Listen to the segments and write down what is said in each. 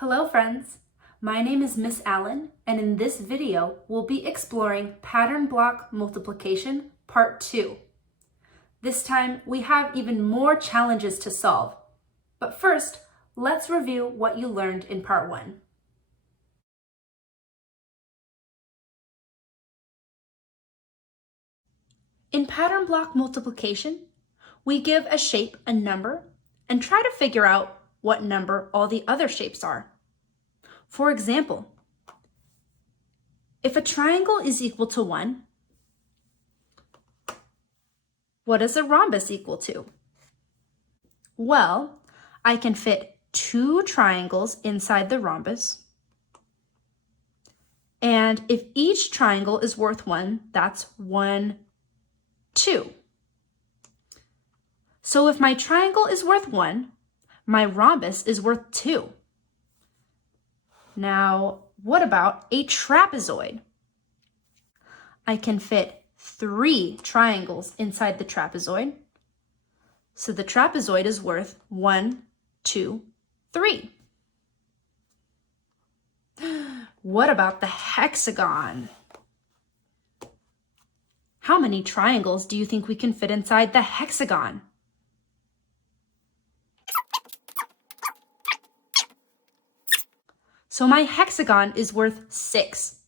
Hello friends, my name is Miss Allen, and in this video we'll be exploring pattern block multiplication part 2. This time we have even more challenges to solve, but first let's review what you learned in part 1. In pattern block multiplication, we give a shape a number and try to figure out what number all the other shapes are. For example, if a triangle is equal to 1, what does a rhombus equal to? Well, I can fit 2 triangles inside the rhombus, and if each triangle is worth 1, that's 1, 2. So if my triangle is worth 1, my rhombus is worth 2. Now, what about a trapezoid? I can fit 3 triangles inside the trapezoid, so the trapezoid is worth 1, 2, 3. What about the hexagon? How many triangles do you think we can fit inside the hexagon? So my hexagon is worth 6.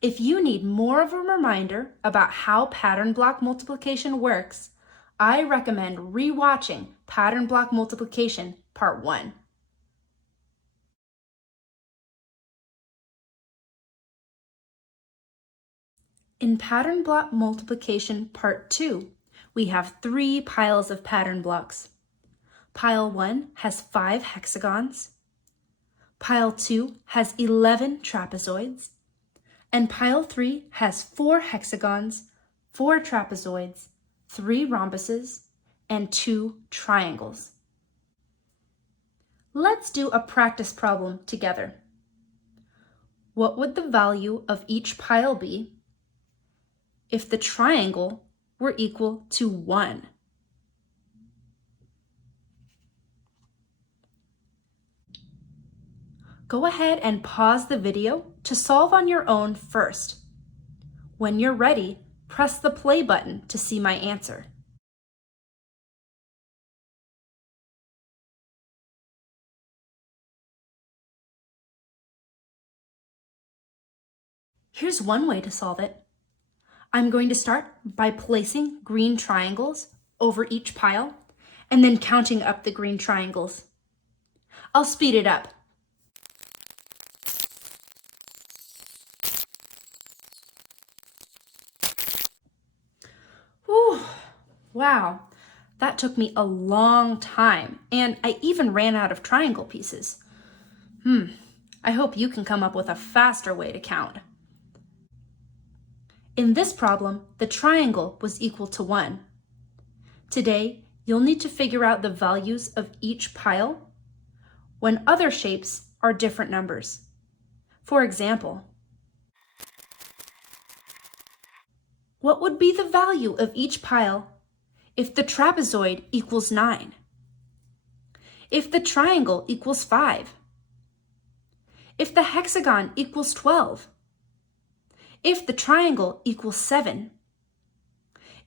If you need more of a reminder about how pattern block multiplication works, I recommend rewatching Pattern Block Multiplication Part 1. In Pattern Block Multiplication Part 2, we have 3 piles of pattern blocks. Pile 1 has 5 hexagons, Pile 2 has 11 trapezoids, and Pile 3 has 4 hexagons, 4 trapezoids, 3 rhombuses, and 2 triangles. Let's do a practice problem together. What would the value of each pile be if the triangle were equal to 1? Go ahead and pause the video to solve on your own first. When you're ready, press the play button to see my answer. Here's one way to solve it. I'm going to start by placing green triangles over each pile and then counting up the green triangles. I'll speed it up. Whew, wow, that took me a long time, and I even ran out of triangle pieces. I hope you can come up with a faster way to count. In this problem, the triangle was equal to 1. Today, you'll need to figure out the values of each pile when other shapes are different numbers. For example, what would be the value of each pile if the trapezoid equals 9? If the triangle equals 5? If the hexagon equals 12? If the triangle equals 7?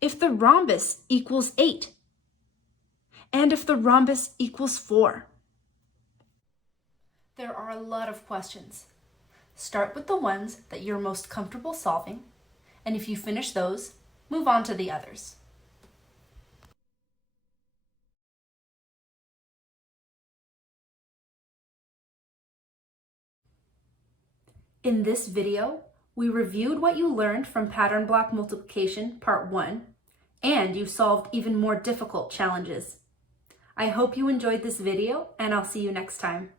If the rhombus equals 8? And if the rhombus equals 4? There are a lot of questions. Start with the ones that you're most comfortable solving, and if you finish those, move on to the others. In this video, we reviewed what you learned from Pattern Block Multiplication Part 1, and you solved even more difficult challenges. I hope you enjoyed this video, and I'll see you next time.